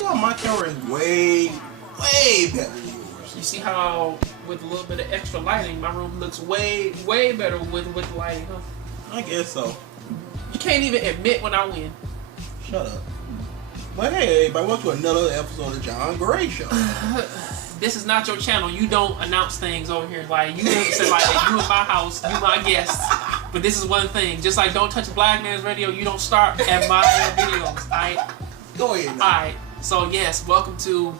Yeah, my camera is way better than yours. You see how with a little bit of extra lighting, my room looks way better with lighting, huh? I guess so. You can't even admit when I win. Shut up. But hey, everybody, welcome to another episode of John Gray Show. This is not your channel. You don't announce things over here. Like, you don't say, like, you in my house, you my guest. But this is one thing. Just like Don't Touch Black Man's Radio, you don't start at my videos, alright? Go ahead. Alright. So, yes, welcome to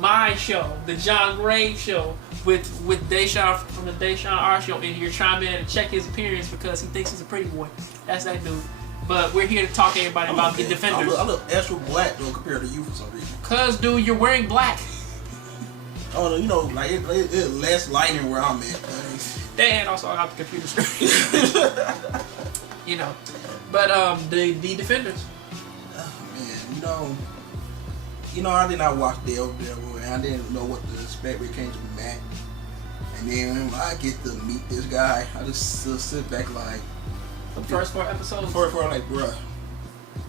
my show, the John Gray Show, with Dayshawn from the Dayshawnrshow in here trying to check his appearance because he thinks he's a pretty boy. That's that dude. But we're here to talk to everybody about the Defenders. I look extra black though compared to you for some reason. Cause, dude, you're wearing black. Oh no, you know, like it's less lighting where I'm at. And also I got the computer screen. You know, but the Defenders. Oh man, you know, I did not watch Devil, and I didn't know what to expect when it came to Matt. And then when I get to meet this guy, I just sit back like. The first 4 episodes. First 4, like, bruh.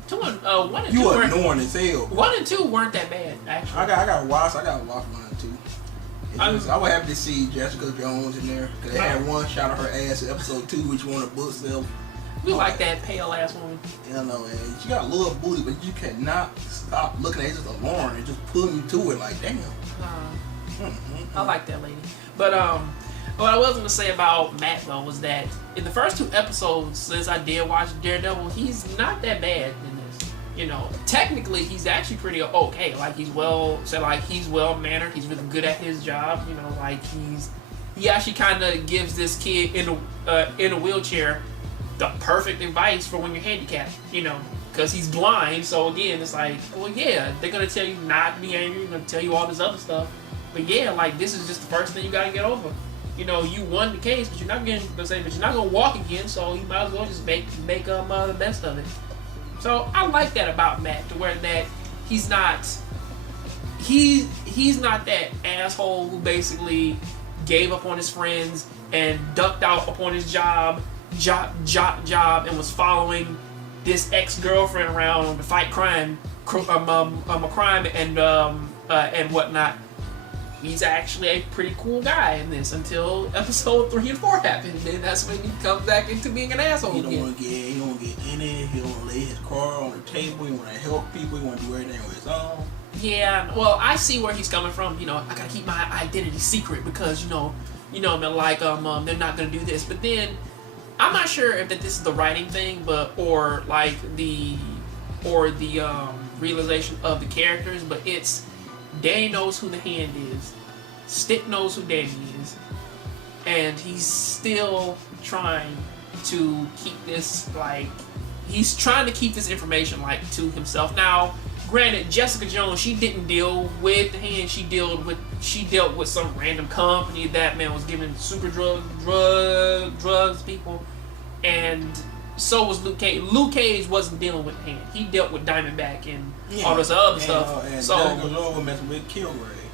1 and 2. You annoying as hell. 1 and 2 weren't that bad, actually. I gotta watch 1 and 2. I was happy to see Jessica Jones in there. Cause they had one shot of her ass in episode 2, which won a book sale. We like that pale ass woman. Yeah, I know, and she got a little booty, but you cannot stop looking at it. It's just alluring and just pulling you to it. Like, damn. I like that lady. But what I was going to say about Matt, though, was that in the first 2 episodes, since I did watch Daredevil, he's not that bad in this. You know, technically, he's actually pretty okay. Like, he's well-mannered. He's really good at his job. You know, like, he actually kind of gives this kid in a wheelchair the perfect advice for when you're handicapped, you know, because he's blind. So, again, it's like, well, yeah, they're going to tell you not to be angry. They're going to tell you all this other stuff. But, yeah, like, this is just the first thing you got to get over. You know, you won the case, but you're not gonna walk again. So you might as well just make the best of it. So I like that about Matt, to where that he's not that asshole who basically gave up on his friends and ducked out upon his job, and was following this ex-girlfriend around to fight crime and whatnot. He's actually a pretty cool guy in this until episode 3 and 4 happen. Then that's when he comes back into being an asshole. He don't want to get in it. He don't want to lay his car on the table. He want to help people. He want to do everything on his own. Yeah, well, I see where he's coming from. You know, I gotta keep my identity secret because you know, like they're not gonna do this. But then I'm not sure if this is the writing thing, or the realization of the characters, but it's. Danny knows who the Hand is. Stick knows who Danny is. And he's still trying to keep this, he's trying to keep this information, to himself. Now, granted, Jessica Jones, she didn't deal with the Hand. She dealt with some random company that, man, was giving super drugs to people. And so was Luke Cage. Luke Cage wasn't dealing with the Hand. He dealt with Diamondback and all this other stuff.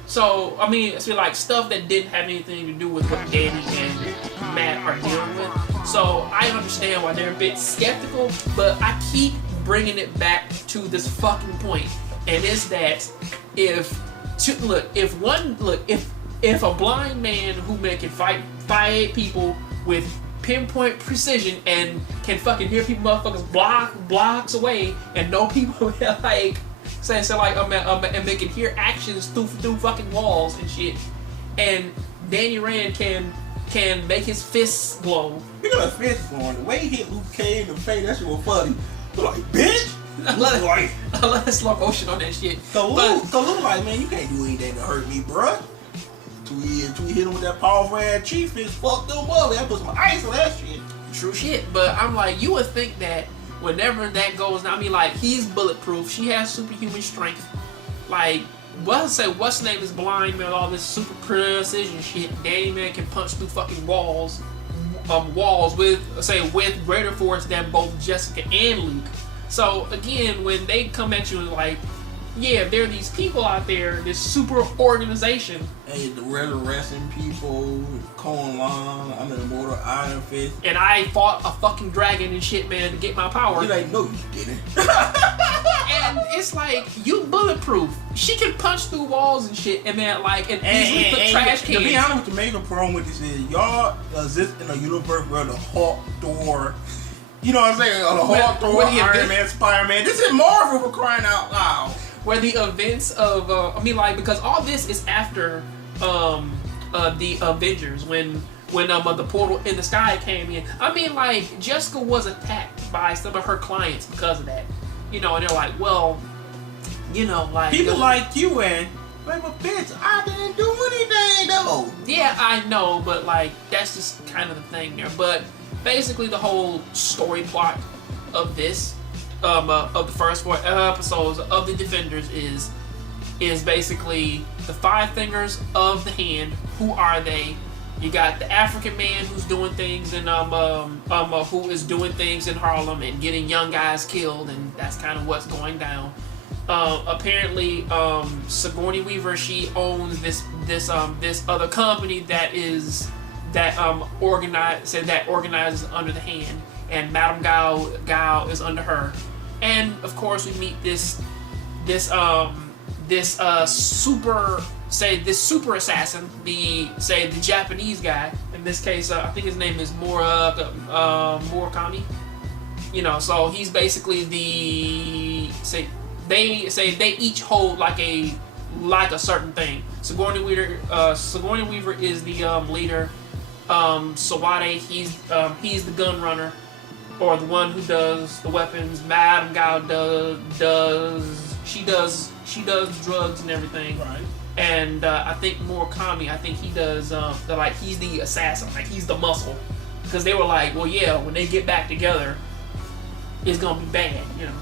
So I mean, it's like stuff that didn't have anything to do with what Danny and Matt are dealing with. So I understand why they're a bit skeptical, but I keep bringing it back to this fucking point, and it's that if a blind man who can fight people with pinpoint precision and can fucking hear people motherfuckers blocks away and know people and they can hear actions through fucking walls and shit, and Danny Rand can make his fists glow. He got a fist glowing. The way he hit Luke Cage in the face, that shit was funny. But like, bitch! I love the slow motion on that shit. So Luke like, man, you can't do anything to hurt me, bruh. Till we hit him with that powerful ass chief fist, fucked them up. I put some ice on that shit. True shit. But I'm like, you would think that whenever that goes down, I mean, like, he's bulletproof. She has superhuman strength. Like, what's the name is blind, man, all this super precision shit. Danny, man, can punch through fucking walls with greater force than both Jessica and Luke. So again, when they come at you like, yeah, there are these people out there, this super organization. Hey, the resurrecting people, Cohen Line, I'm in Immortal Iron Fist. And I fought a fucking dragon and shit, man, to get my power. You like, no, you didn't. And it's like, you bulletproof. bulletproof. She can punch through walls and shit, and then like and easily put trash cans. To be honest with the major problem with this is y'all exist in a universe where the Hulk, Thor, you know what I'm saying? The Hulk, Thor, Iron Man, Spider-Man. This is Marvel for crying out loud. Where the events of because all this is after the Avengers when the portal in the sky came in. I mean, like, Jessica was attacked by some of her clients because of that. You know, and they're like, well, you know, like... People like you and... Like, but bitch, I didn't do anything, though. Yeah, I know, but, like, that's just kind of the thing there. But basically the whole story plot of this, of the first 4 episodes of The Defenders is basically the 5 fingers of the hand. Who are they? You got the African man who's doing things in who is doing things in Harlem and getting young guys killed, and that's kind of what's going down. Apparently, Sigourney Weaver, she owns this other company that organizes under the hand, and Madame Gao is under her. And of course, we meet this super assassin, the Japanese guy. In this case, I think his name is Murakami. You know, so he's basically they each hold like a certain thing. Sigourney Weaver is the leader. Sawade, he's the gun runner, or the one who does the weapons. Madame Gao does drugs and everything. Right. And I think Murakami, he does he's the assassin, like he's the muscle. Because they were like, well, yeah, when they get back together, it's gonna be bad, you know.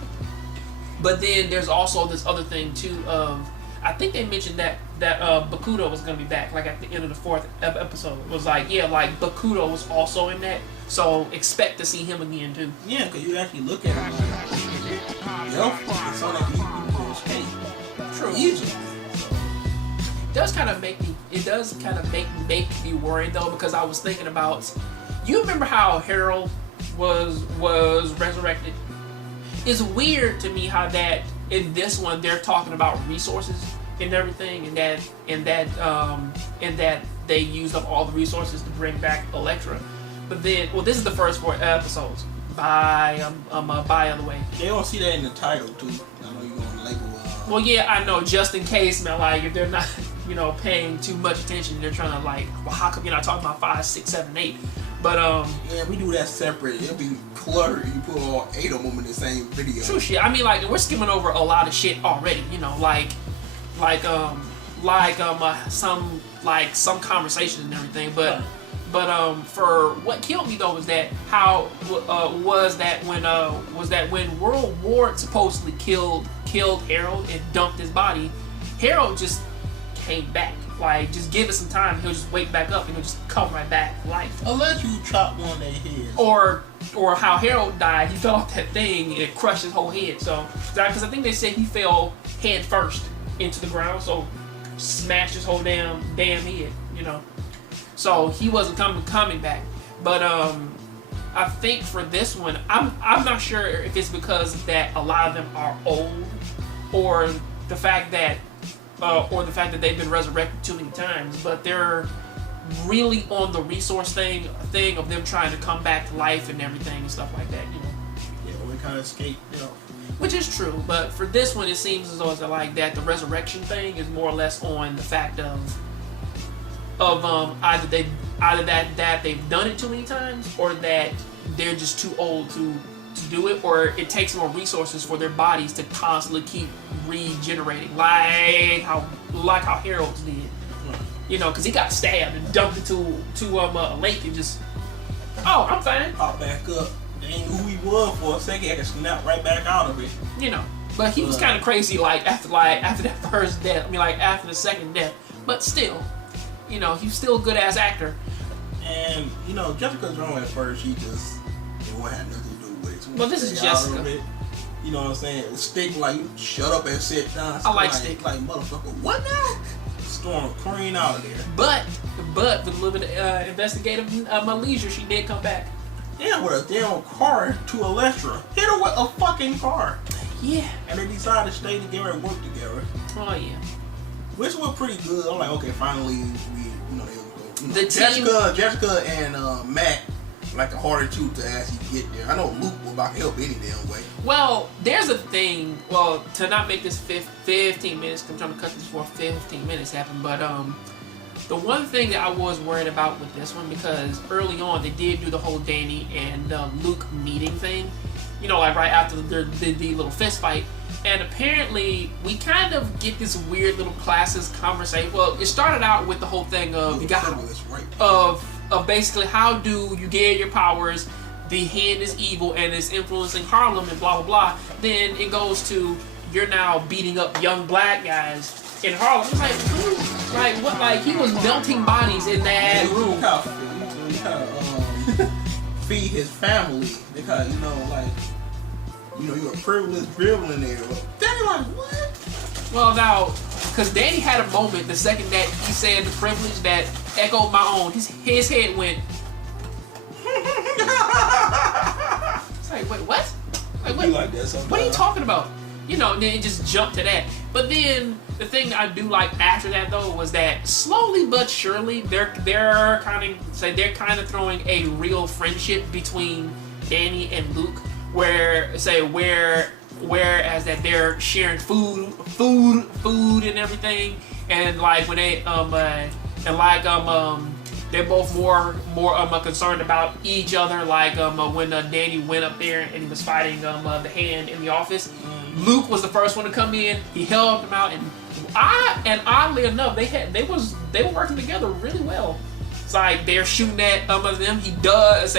But then there's also this other thing too of, I think they mentioned that Bakudo was gonna be back, like at the end of the 4th episode. It was like, yeah, like Bakudo was also in that, so expect to see him again too. Yeah, because you actually look at him like, it's on that people escape. True. Easy. It does kind of make me worried though, because I was thinking about, you remember how Harold was resurrected? It's weird to me how that in this one they're talking about resources and everything, and that they used up all the resources to bring back Elektra. But then, well, this is the first 4 episodes. By the way. They don't see that in the title too. I know you're gonna label. Well, yeah, I know. Just in case, man, like if they're not, you know, paying too much attention, they're trying to like, well, how come you're not talking about 5, 6, 7, 8? But yeah, we do that separate. It'll be cluttered. You put all 8 of them in the same video. True shit. I mean, like we're skimming over a lot of shit already. You know, some conversations and everything. But for what killed me though was that when World War supposedly killed Harold and dumped his body, Harold just came back. Like, just give it some time, he'll just wake back up and he'll just come right back to life. Unless you chop one of their heads. Or how Harold died, he fell off that thing and it crushed his whole head. So, because I think they said he fell head first into the ground, so smashed his whole damn head, you know. So he wasn't coming back. But I think for this one, I'm not sure if it's because that a lot of them are old, or the fact that they've been resurrected too many times, but they're really on the resource thing of them trying to come back to life and everything and stuff like that, you know. Yeah, we kind of escaped, you know. Which is true, but for this one, it seems as though it's like that the resurrection thing is more or less on the fact of either that they've done it too many times, or that they're just too old to do it, or it takes more resources for their bodies to constantly keep regenerating, like how Harold's did, you know, because he got stabbed and dumped into a lake and just, oh, I'm fine, pop back up. They ain't who he was for a second. I can snap right back out of it, you know. But he was kind of crazy, after that first death. I mean, after the second death. But still, you know, he's still a good ass actor. And you know, Jessica's wrong at first. She just had nothing to do with it. Well, this is Jessica. You know what I'm saying? Stick like shut up and sit down. I like Stick. Like motherfucker, what now? Storm clean out of there. But with a little bit of investigative leisure, she did come back. Yeah, with a damn car to Elektra. Hit her with a fucking car. Yeah. And they decided to stay together and work together. Oh yeah. Which was pretty good. I'm like, okay, finally The Jessica and Matt like a harder two to actually get there. I know Luke will about to help any damn way. Well, there's a thing. Well, to not make this 15 minutes, I'm trying to cut this before 15 minutes happen. But the one thing that I was worried about with this one, because early on they did do the whole Danny and Luke meeting thing. You know, like right after the little fist fight. And apparently, we kind of get this weird little classes conversation. Well, it started out with the whole thing of of basically how do you get your powers? The hand is evil and it's influencing Harlem and blah blah blah. Then it goes to you're now beating up young black guys in Harlem. It's like, what? Like he was melting bodies in that room. You gotta feed his family because you're a privileged billionaire. Danny like, what? Well, now, because Danny had a moment the second that he said the privilege that echoed my own. His head went. It's like, wait, what? Like, what? Like that sometimes. What are you talking about? You know, and then it just jumped to that. But then the thing that I do like after that though was that slowly but surely they're kind of throwing a real friendship between Danny and Luke. Whereas that they're sharing food and everything, and like when they they're both more concerned about each other. Like when Danny went up there and he was fighting the hand in the office, Luke was the first one to come in. He helped him out, and oddly enough, they were working together really well. It's like they're shooting at them. He ducks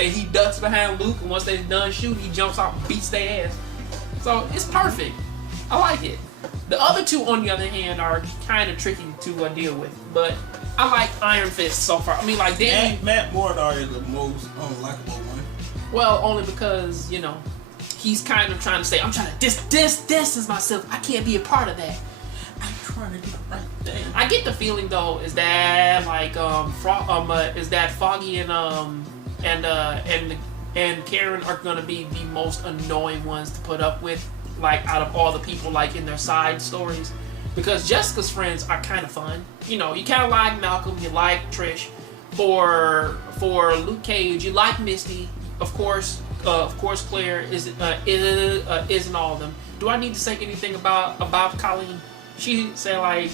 behind Luke, and once they're done shooting, he jumps out and beats their ass. So it's perfect. I like it. The other two, on the other hand, are kind of tricky to deal with, but I like Iron Fist so far. I mean, like Danny. Matt Mordor is the most unlikable one. Well, only because he's kind of trying to say, I'm trying to distance myself. I can't be a part of that. I'm trying to do the right thing. I get the feeling though is that is that Foggy and Karen are gonna be the most annoying ones to put up with, like out of all the people like in their side stories, because Jessica's friends are kind of fun. You know, you kind of like Malcolm, you like Trish. For Luke Cage, you like Misty, of course. Claire isn't all of them. Do I need to say anything about Colleen? She said like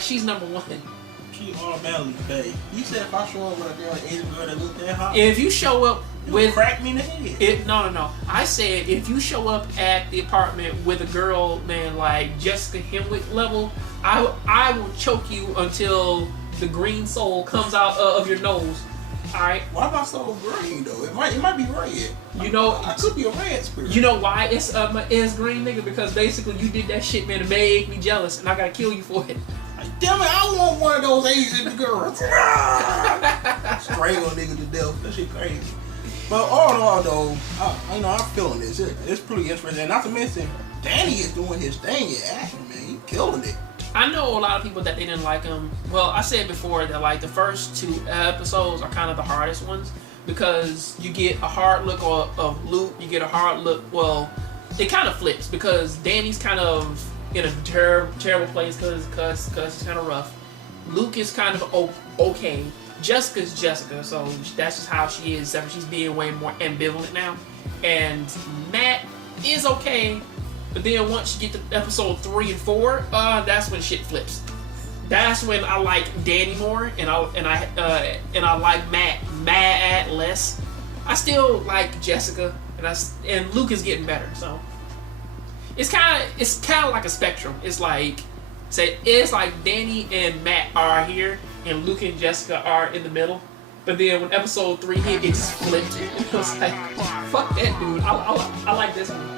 she's number one. She automatically paid. You said if I show up with a girl, Asian girl that look that hot, if you show up with crack me in the head. No. I said if you show up at the apartment with a girl, man, like Jessica Henwick level, I will choke you until the green soul comes out of your nose. All right. Why am I so green though? It might be red. You know, I could be a red spirit. You know why it's green, nigga? Because basically you did that shit, man, to make me jealous, and I gotta kill you for it. Damn it! I want one of those Asian girls. Strangle a nigga to death. That shit crazy. But all in all though, I'm feeling this. It's pretty interesting. And not to mention, Danny is doing his thing in acting, man. He's killing it. I know a lot of people that they didn't like him. Well, I said before that like the first 2 episodes are kind of the hardest ones because you get a hard look of Luke, you get a hard look. Well, it kind of flips because Danny's kind of in a terrible place because it's kind of rough. Luke is kind of okay. Jessica's Jessica, so that's just how she is. She's being way more ambivalent now. And Matt is okay. But then once you get to episode 3 and 4, that's when shit flips. That's when I like Danny more, and I like Matt less. I still like Jessica, and Luke is getting better. So it's kind of like a spectrum. It's like Danny and Matt are here, and Luke and Jessica are in the middle. But then when episode 3 hit, it just flipped. It was like, fuck that dude. I like this one.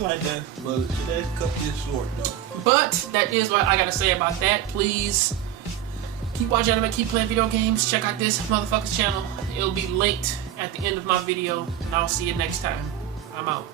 Like that, but that cut this short though. But that is what I gotta say about that. Please keep watching anime, keep playing video games. Check out this motherfucker's channel. It'll be linked at the end of my video, and I'll see you next time. I'm out.